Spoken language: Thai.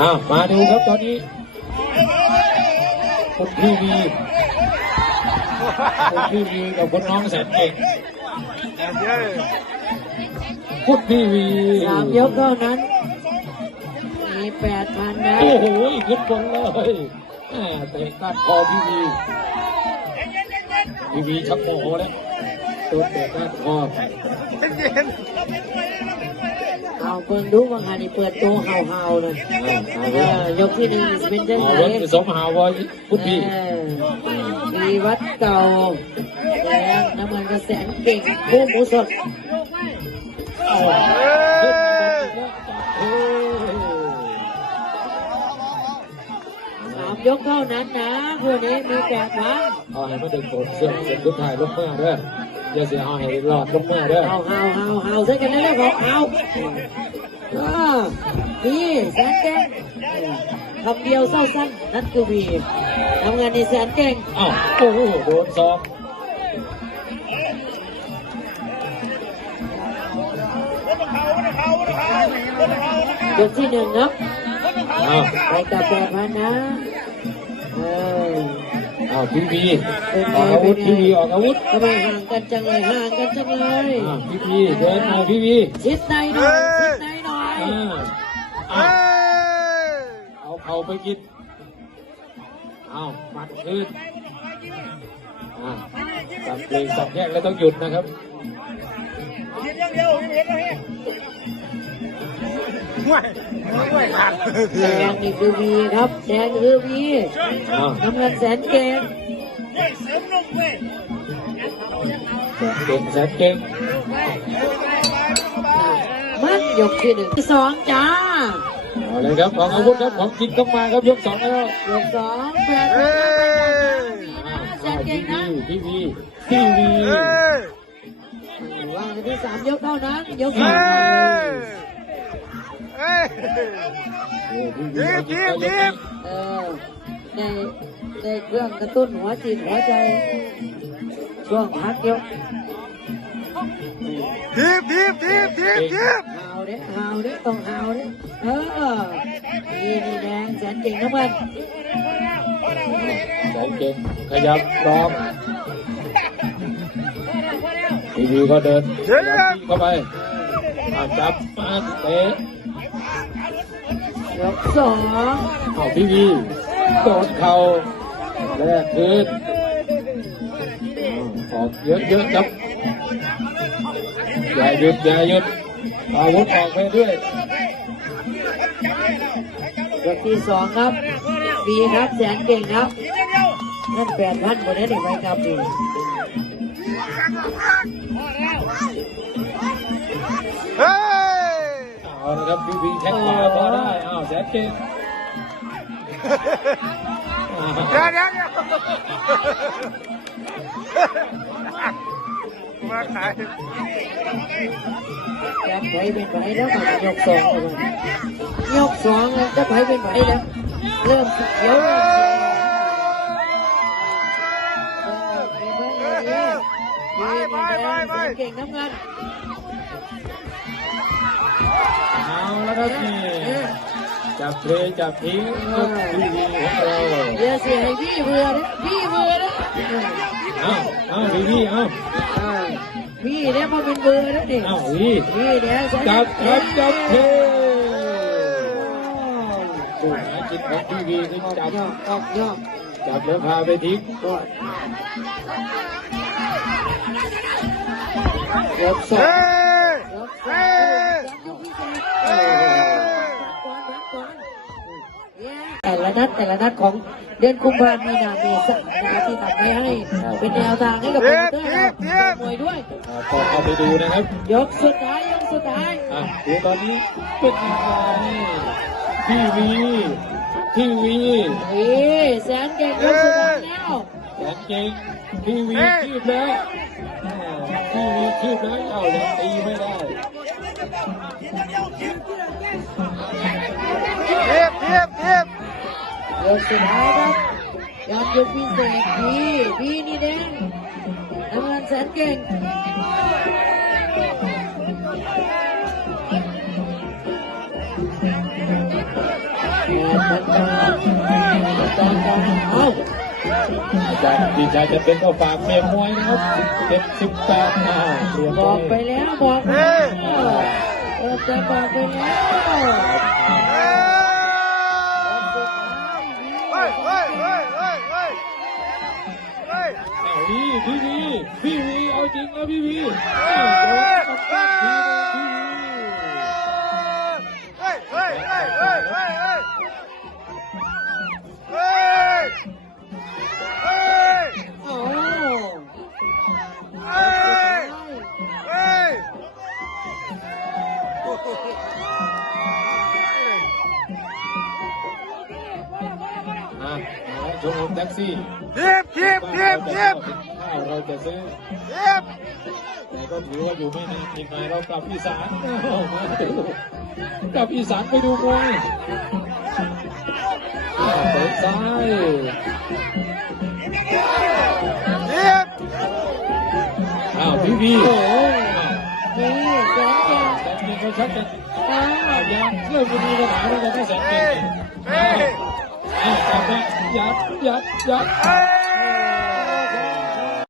อ้าวมาดูครับตอนนี้คุณพี่วีคุณพี่วีกับคุณน้องแสนเก่งคุณพี่วีสามยกเท่านั้น มีแปดพันนะโอ้โหขึ้นบนเลยแหม่เตะก้านคอพี่วีพี่วีชักโมโหแล้วตัวเตะก้านคอเอาเพิ่งดูว่างานนี้เปิดตัวเฮาๆเลยเอาเอเว้ยอยกที่หนึ่งจะเป็นจังเอาไงเว้ยสมหาวอยคุณพี่เออมีวัดเก่าแดงน้ำมันกระแสนเก่งคู่หมูสดเอาขึ้นบนอีกแล้วเฮ้ยสามยกเท่านั้นนะคู่นี้มีแปดพันเอาให้มาดึงโดนเสื้อเส้นสุดท้ายลงเมื่อเด้อ อย่าเสียเอาให้รอดลงมื่อเด้อเฮาเฮาเฮาเฮาใส่กันได้แล้วบอกเฮาอ่านี่แสนเก่งคำเดียวเศร้าสั้นนั่นคือวีทำงานในแสนเก่งอ้าวโอ้โหโดนซ้อมยกที่หนึ่งครับไปกับแปดพันนะาวพี่พีออกอาวุธพี่พีออกอาวุธทำไมห่างกันจังเลยห่างกันจังเลยอ้าวพี่พีเดินมาพี่พีชิดในหน่อยชิดในหน่อยอ่าอ้าวเอาเข่าไปกินอ้าวหมัดขึ้นอ่าสับเพลงสับแยกแล้วต้องหยุดนะครับแดงนี่คือวีครับแดงคือวีอ้าวน้ำเงินแสนเก่งเก่งแสนเก่งมันยกที่หนึ่งที่สองจ้าเอาเลยครับออกอาวุธครับของจริงต้องมาครับยกสองแล้วยกสองแปดแสนเก่งนะพี่วีพี่วีว่างที่สามยกเท่านั้นยกสอง เทียบเทียบเทียบเออในในเครื่องกระตุ้นหัวจิตหัวใจช่วงพักยกทีบทีบทีบทีบทีบหาวเด้หาวเด้ต้องหาวเด้เออนี่นี่แดงแสนเก่งน้ำมันสองเก่งขยับรอบพี่วีก็เดินขยับเข้าไปอ่าจับมาเตะ ยกสองเอาพี่วีโดนเข่าแรกคืนออกเยอะๆครับอย่าหยุดอย่าหยุดอาวุธออกไปด้วยยกที่สองครับบีครับแสนเก่งครับนั่นแปดพันคนนี้เด็กไปกับบี ครับพี่วีแข้งขวาพอได้อ้าวแสนเก่งเดี๋ยวเดี๋ยวเดี๋ยวมาขายจะไปเป็นไปแล้วครับยกสองเลยยกสองแล้วจะไปเป็นไปแล้วเริ่มเขียวเริ่มแดงเออไปเบิ่งเลยดิบีนี่แดงแสนเก่งน้ำเงิน ครับนี่จับเทจับทิ้งพี่วีของเราเดี๋ยวสิให้พี่เบื่อเด้อพี่เบื่อเด้อเอาเอาพี่วีเอาพี่เนี่ยมาเป็นเบื่อเด้อดิเอาวีพี่เนี่ยจับครับจับเทโอ้ดูหาจิตของพี่วีนี่ออกจับออกยอกจับแล้วพาไปทิ้งก็ยกสอเฮ้ง ย ยกส เฮ้ อง ย แต่ละ นัดแต่ละนัดของเดือนกุมภาพันธ์มีนาเมษายนที่ทำให้ให้เป็นแนวทางให้กับโปรโมเตอร์เรามวยด้วย อ่าก็เอาไปดูนะครับยกสุดท้ายยกสุดท้าย อะดูตอนนี้เป็นยังไงพี่วีพี่วีนี่แสนเก่งยกสุดท้ายแล้วแสนเก่งพี่วีคีบแล้วอ่าพี่วีคีบแล้วเอายังตีไม่ได้ทีบทีบทีบ ยกสุดท้ายครับยอมยกพิเศษพี่พี่นี่แดงน้ำงินแสนเก่งจากดีใจจะเป็นก็ฝากเมมมวยนะครับเจ็ดสิบแปดนาบอกไปแล้วบอกเออจะบอกไปแล้ว เฮ้ยเอาพี่พี่วีพี่วีเอาจริงนะพี่วีเฮ้อ้าวยโดนตัดทีนึงพี่วีเฮ้ยเฮ้ยเฮ้ยเฮ้ยเฮ้ยเฮ้ยเฮ้ยเฮ้ยโอ้เฮ้ยเฮ้ยอะม โชว์แท็กซี่เย็บเย็บเย็บเย็บข้าเราจะซื้อเย็บแต่ก็ถือว่าอยู่ไม่นานทีมงานเรากลับอีสานกลับอีสานไปดูมวยเปิดซ้ายเย็อ้าวพี่พี่โอ้นี่สองสองแต่เขาชักจะอ้าวยังเลื่อนไปดูกระถางแล้วก็แสนเก่ Giật, giật, giật.